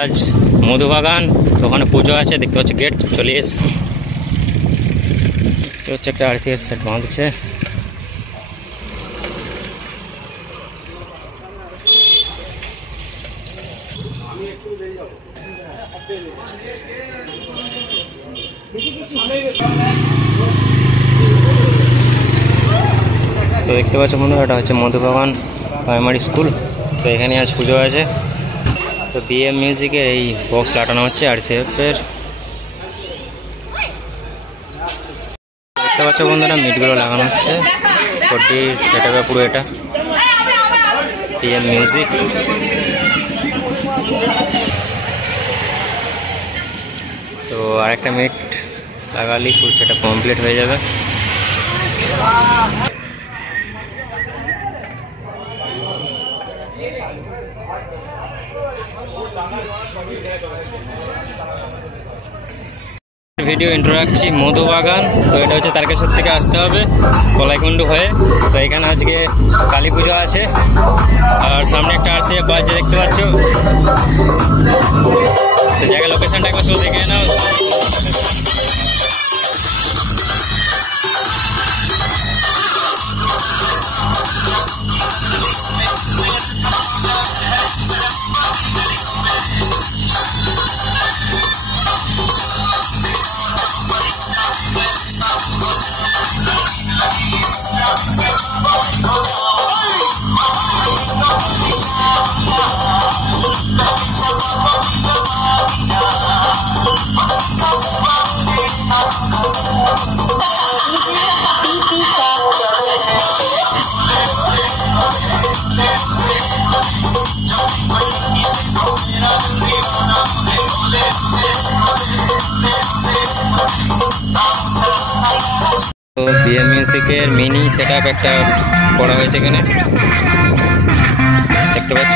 আজ মধুবাগান, তো ওখানে পুজো আছে, দেখতে পাচ্ছ গেট চলে এসছে। হচ্ছে একটা RCF সেট বাঁধছে। তো দেখতে পাচ্ছ বন্ধুরা, এটা হচ্ছে মধুবাগান প্রাইমারি স্কুল। তো এখানে আজ পুজো আছে। তো BM মিউজিকের এই বক্স লাগানো হচ্ছে RCF-এর। দেখতে পাচ্ছ বন্ধুরা, মিটগুলো লাগানো হচ্ছে। কোটির সেটআপে পুরো এটা BM মিউজিক। তো আরেকটা মিট লাগালেই পুরো সেটা কমপ্লিট হয়ে যাবে। ভিডিও ইন্ট্রো রাখছি মধুবাগান। তো এটা হচ্ছে তারকেশ্বর থেকে আসতে হবে কলাইকুণ্ডু হয়ে। তো এখানে আজকে কালী পুজো আছে, আর সামনে একটা RCF বাজছে দেখতে পাচ্ছ। তো জায়গা লোকেশনটা একবার শুধু দেখে নাও। তো BM মিউজিকের মিনি সেটআপ একটা করা হয়েছে এখানে, দেখতে পাচ্ছ।